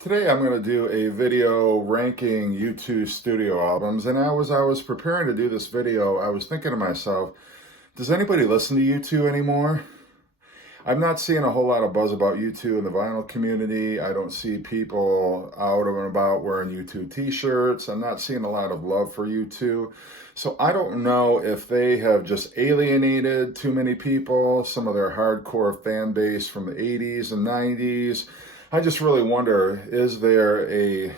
Today I'm going to do a video ranking U2 studio albums, and as I was preparing to do this video, I was thinking to myself, does anybody listen to U2 anymore? I'm not seeing a whole lot of buzz about U2 in the vinyl community. I don't see people out and about wearing U2 t-shirts. I'm not seeing a lot of love for U2. So I don't know if they have just alienated too many people, some of their hardcore fan base from the 80s and 90s. I just really wonder, is there a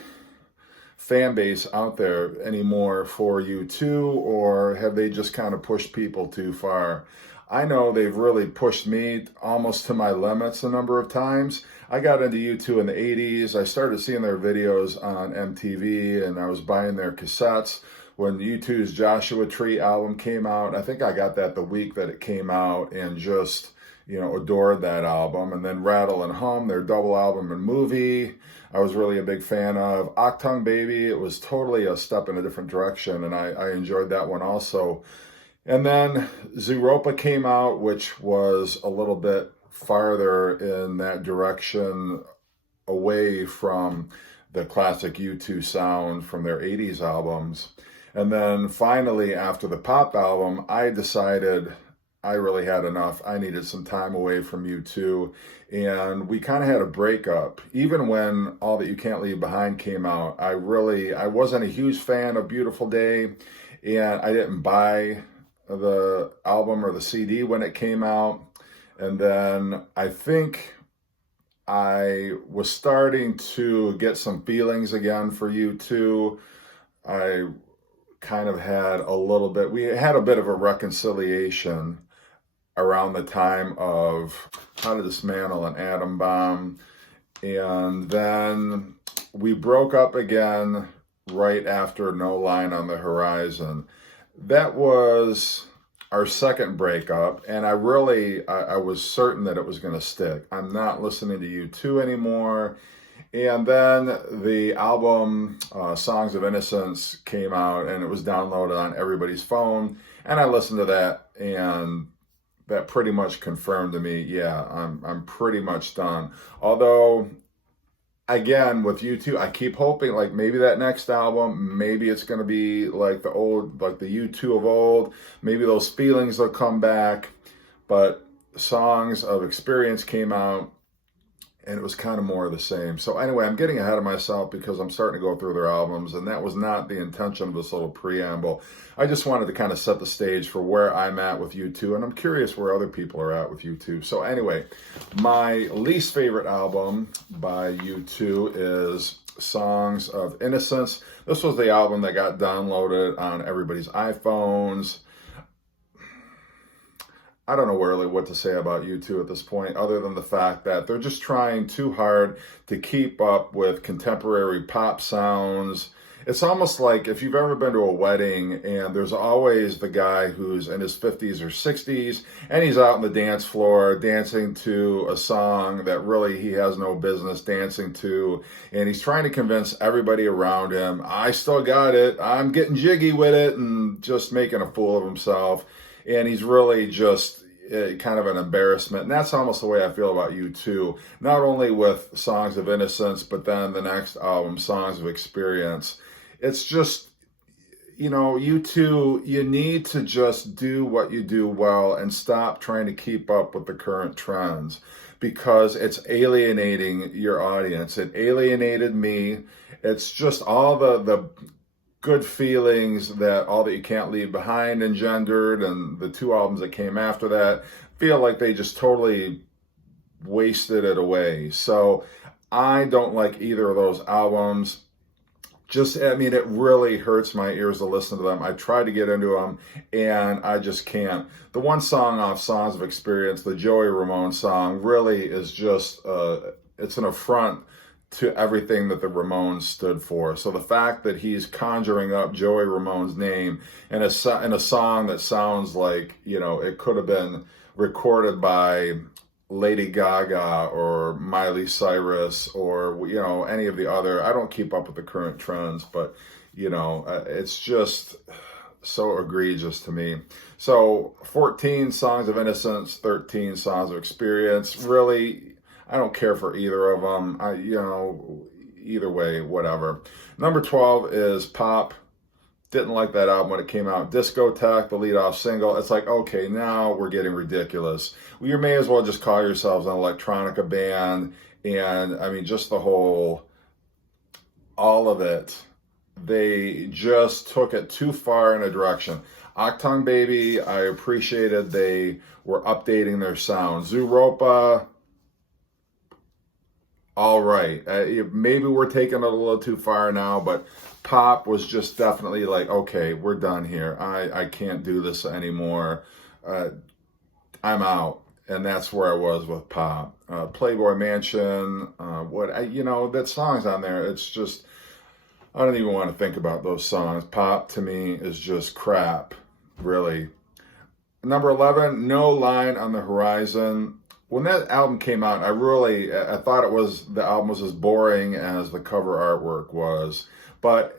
fan base out there anymore for U2, or have they just kind of pushed people too far? I know they've really pushed me almost to my limits a number of times. I got into U2 in the 80s. I started seeing their videos on MTV, and I was buying their cassettes when U2's Joshua Tree album came out. I think I got that the week that it came out and just, adored that album. And then Rattle and Hum, their double album and movie, I was really a big fan of. Octung Baby, it was totally a step in a different direction, and I enjoyed that one also. And then Zooropa came out, which was a little bit farther in that direction, away from the classic U2 sound from their 80s albums. And then finally, after the Pop album, I decided I really had enough. I needed some time away from U2, and we kind of had a breakup. Even when All That You Can't Leave Behind came out, I wasn't a huge fan of Beautiful Day, and I didn't buy the album or the CD when it came out. And then I think I was starting to get some feelings again for U2. I kind of we had a bit of a reconciliation around the time of How to Dismantle an Atom Bomb. And then we broke up again right after No Line on the Horizon. That was our second breakup, and I was certain that it was going to stick. I'm not listening to U2 anymore. And then the album Songs of Innocence came out, and it was downloaded on everybody's phone, and I listened to that, and that pretty much confirmed to me, yeah, I'm pretty much done. Although, again, with U2, I keep hoping, like, maybe that next album, maybe it's going to be like the U2 of old. Maybe those feelings will come back. But Songs of Experience came out, and it was kind of more of the same. So anyway, I'm getting ahead of myself because I'm starting to go through their albums, and that was not the intention of this little preamble. I just wanted to kind of set the stage for where I'm at with U2, and I'm curious where other people are at with U2. So anyway, my least favorite album by U2 is Songs of Innocence. This was the album that got downloaded on everybody's iPhones. I don't know really what to say about U2 at this point, other than the fact that they're just trying too hard to keep up with contemporary pop sounds. It's almost like if you've ever been to a wedding and there's always the guy who's in his 50s or 60s and he's out on the dance floor dancing to a song that really he has no business dancing to, and he's trying to convince everybody around him, I still got it, I'm getting jiggy with it, and just making a fool of himself. And he's really just kind of an embarrassment. And that's almost the way I feel about U2. Not only with Songs of Innocence, but then the next album, Songs of Experience. It's just, U2, you need to just do what you do well and stop trying to keep up with the current trends, because it's alienating your audience. It alienated me. It's just all the good feelings that All That You Can't Leave Behind engendered, and the two albums that came after that, feel like they just totally wasted it away. So I don't like either of those albums. It really hurts my ears to listen to them. I tried to get into them, and I just can't. The one song off Songs of Experience, the Joey Ramone song, really is just, it's an affront to everything that the Ramones stood for. So the fact that he's conjuring up Joey Ramone's name in a song that sounds like, it could have been recorded by Lady Gaga or Miley Cyrus or, any of the other, I don't keep up with the current trends, but, it's just so egregious to me. So 14 Songs of Innocence, 13 Songs of Experience, really, I don't care for either of them. either way, whatever. Number 12 is Pop. Didn't like that album when it came out. Discotheque, the lead-off single. It's like, okay, now we're getting ridiculous. Well, you may as well just call yourselves an electronica band. And I mean, just the whole, all of it. They just took it too far in a direction. Octung Baby, I appreciated they were updating their sound. Zooropa, all right. Maybe we're taking it a little too far now, but Pop was just definitely like, okay, we're done here. I can't do this anymore. I'm out. And that's where I was with Pop. Playboy Mansion, that song's on there. It's just, I don't even want to think about those songs. Pop to me is just crap, really. Number 11, No Line on the Horizon. When that album came out, I thought the album was as boring as the cover artwork was. But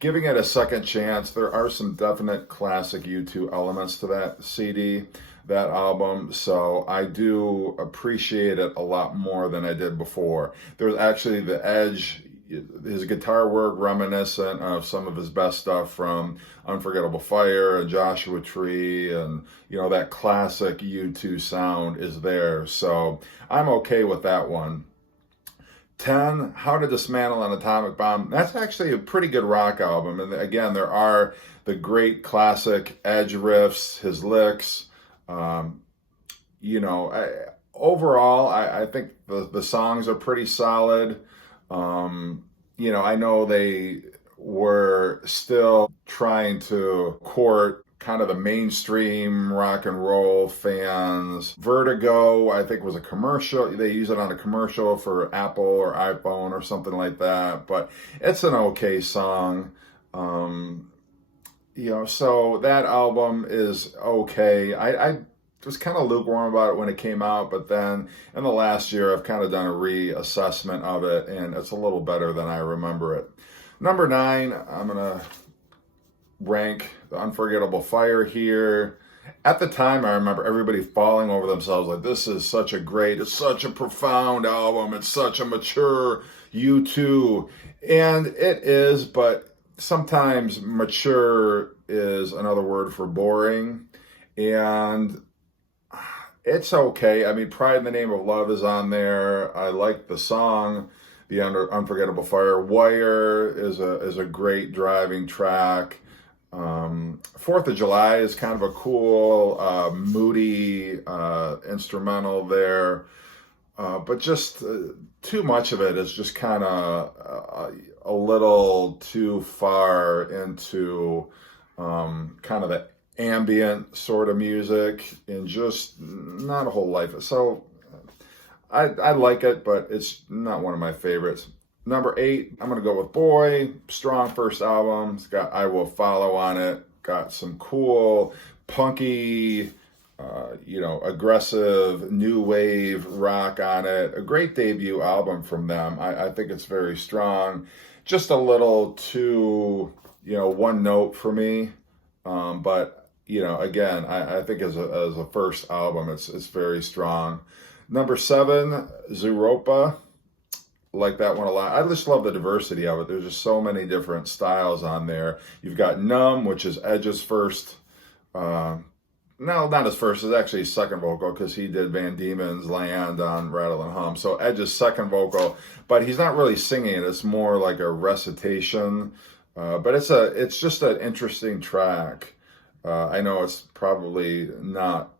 giving it a second chance, there are some definite classic U2 elements to that CD, that album. So I do appreciate it a lot more than I did before. There's actually the Edge, his guitar work reminiscent of some of his best stuff from Unforgettable Fire and Joshua Tree, and that classic U2 sound is there. So I'm okay with that one. 10, How to Dismantle an Atomic Bomb. That's actually a pretty good rock album. And again, there are the great classic Edge riffs, his licks. Overall, I think the songs are pretty solid. I know they were still trying to court kind of the mainstream rock and roll fans. Vertigo, I think, was a commercial. They use it on a commercial for Apple or iPhone or something like that. But it's an okay song. So that album is okay. I was kind of lukewarm about it when it came out, but then in the last year, I've kind of done a reassessment of it, and it's a little better than I remember it. Number 9, I'm going to rank the Unforgettable Fire here. At the time, I remember everybody falling over themselves like, this is it's such a profound album. It's such a mature U2. And it is, but sometimes mature is another word for boring. And it's okay. I mean, Pride in the Name of Love is on there. I like the song, The Unforgettable Fire. Wire is a great driving track. 4th of July is kind of a cool, moody instrumental there. But just too much of it is just kind of a little too far into kind of the ambient sort of music and just not a whole life. So I like it, but it's not one of my favorites. Number 8, I'm going to go with Boy. Strong first album. It's got I Will Follow on it. Got some cool, punky, aggressive, new wave rock on it. A great debut album from them. I think it's very strong. Just a little too, one note for me. But, again, I think as a first album, it's very strong. Number 7, Zooropa. Like that one a lot. I just love the diversity of it. There's just so many different styles on there. You've got Numb, which is Edge's first. No, not his first. It's actually his second vocal because he did Van Diemen's Land on Rattle and Hum. So Edge's second vocal, but he's not really singing it. It's more like a recitation. But it's just an interesting track. I know it's probably not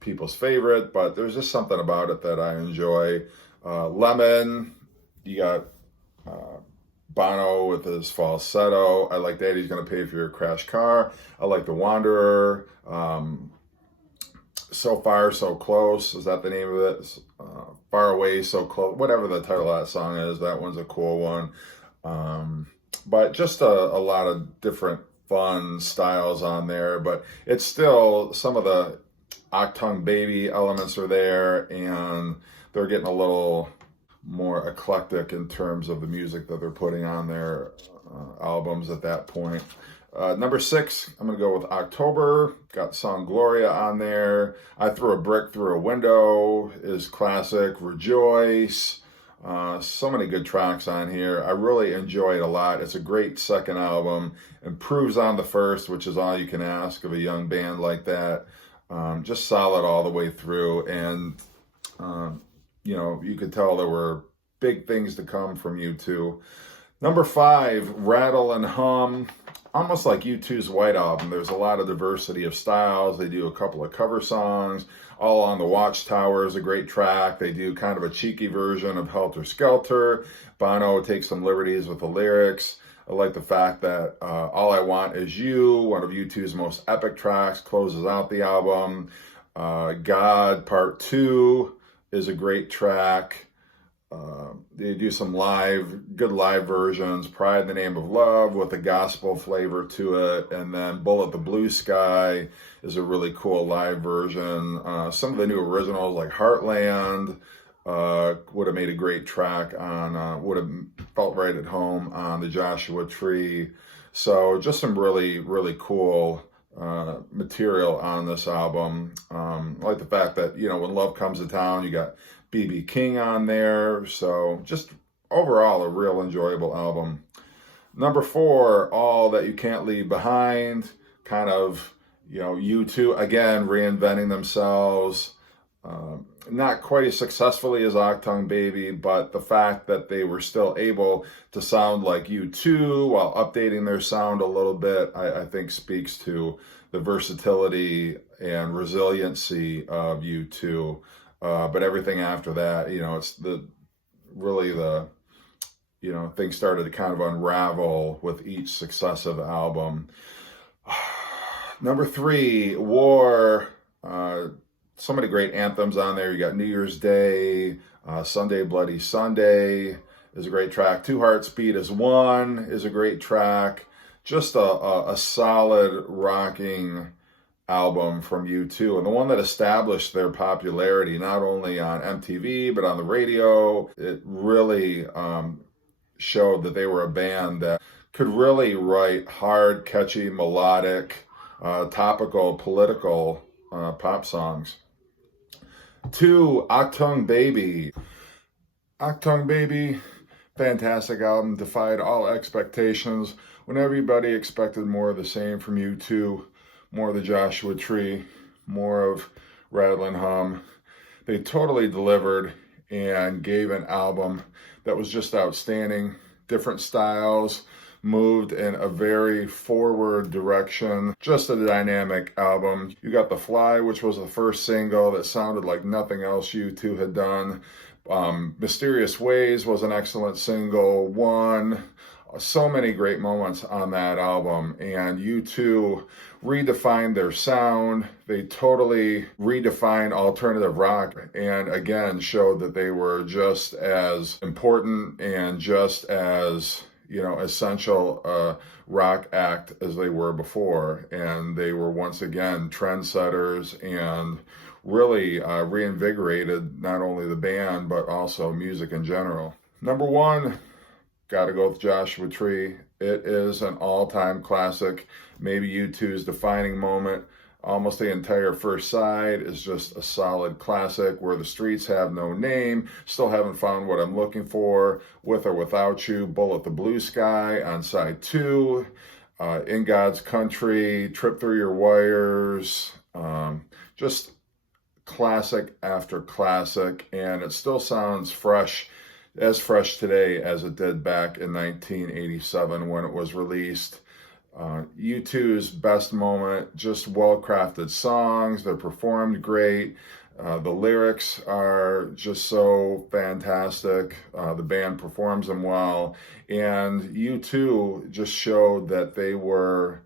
people's favorite, but there's just something about it that I enjoy. Lemon, you got Bono with his falsetto. I like Daddy's Gonna Pay for Your Crash Car. I like The Wanderer. So Far, So Close. Is that the name of it? Far Away, So Close. Whatever the title of that song is, that one's a cool one. But just a lot of different fun styles on there. But it's still, some of the Octung Baby elements are there, and they're getting a little more eclectic in terms of the music that they're putting on their albums at that point. Number 6, I'm going to go with October. Got the song Gloria on there. I Threw a Brick Through a Window is classic. Rejoice. So many good tracks on here. I really enjoy it a lot. It's a great second album. Improves on the first, which is all you can ask of a young band like that. Just solid all the way through. And, you could tell there were big things to come from U2. Number 5, Rattle and Hum. Almost like U2's White Album. There's a lot of diversity of styles. They do a couple of cover songs. All on the Watchtower is a great track. They do kind of a cheeky version of Helter Skelter. Bono takes some liberties with the lyrics. I like the fact that All I Want Is You, one of U2's most epic tracks, closes out the album. God Part 2 is a great track. They do some good live versions. Pride in the Name of Love with a gospel flavor to it. And then Bullet the Blue Sky is a really cool live version. Some of the new originals like Heartland would have made a great track on, would have felt right at home on the Joshua Tree. So just some really, really cool material on this album. I like the fact that, When Love Comes to Town, you got B.B. King on there. So just overall a real enjoyable album. Number 4, All That You Can't Leave Behind. Kind of, U2 again reinventing themselves. Not quite as successfully as Achtung Baby, but the fact that they were still able to sound like U2 while updating their sound a little bit, I think speaks to the versatility and resiliency of U2. But everything after that, it's things started to kind of unravel with each successive album. Number 3, War. So many great anthems on there. You got New Year's Day, Sunday Bloody Sunday is a great track. Two Hearts Beat as One is a great track. Just a solid rocking album from U2, and the one that established their popularity not only on MTV but on the radio. It really showed that they were a band that could really write hard, catchy, melodic, topical, political pop songs. 2, Achtung Baby. Achtung Baby, fantastic album, defied all expectations. When everybody expected more of the same from U2, more of the Joshua Tree, more of Rattle and Hum, they totally delivered and gave an album that was just outstanding. Different styles, moved in a very forward direction. Just a dynamic album. You got The Fly, which was the first single that sounded like nothing else U2 had done. Mysterious Ways was an excellent single. One. So many great moments on that album, and U2 redefined their sound. They totally redefined alternative rock, and again showed that they were just as important and just as essential rock act as they were before. And they were once again trendsetters and really reinvigorated not only the band but also music in general. Number 1, gotta go with Joshua Tree. It is an all-time classic, maybe U2's defining moment. Almost the entire first side is just a solid classic. Where the Streets Have No Name, Still Haven't Found What I'm Looking For, With or Without You, Bullet the Blue Sky on side 2, In God's Country, Trip Through Your Wires, just classic after classic, and it still sounds fresh today as it did back in 1987 when it was released. U2's best moment, just well-crafted songs. They're performed great. The lyrics are just so fantastic. The band performs them well. And U2 just showed that they were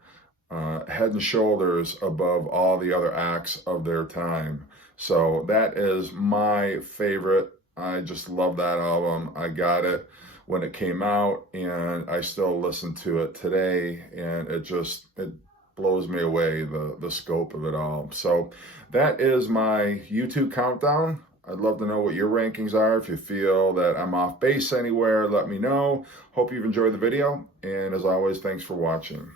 head and shoulders above all the other acts of their time. So that is my favorite. I just love that album. I got it when it came out, and I still listen to it today, and it blows me away, the scope of it all. So that is my U2 countdown. I'd love to know what your rankings are. If you feel that I'm off base anywhere, let me know. Hope you've enjoyed the video, and as always, thanks for watching.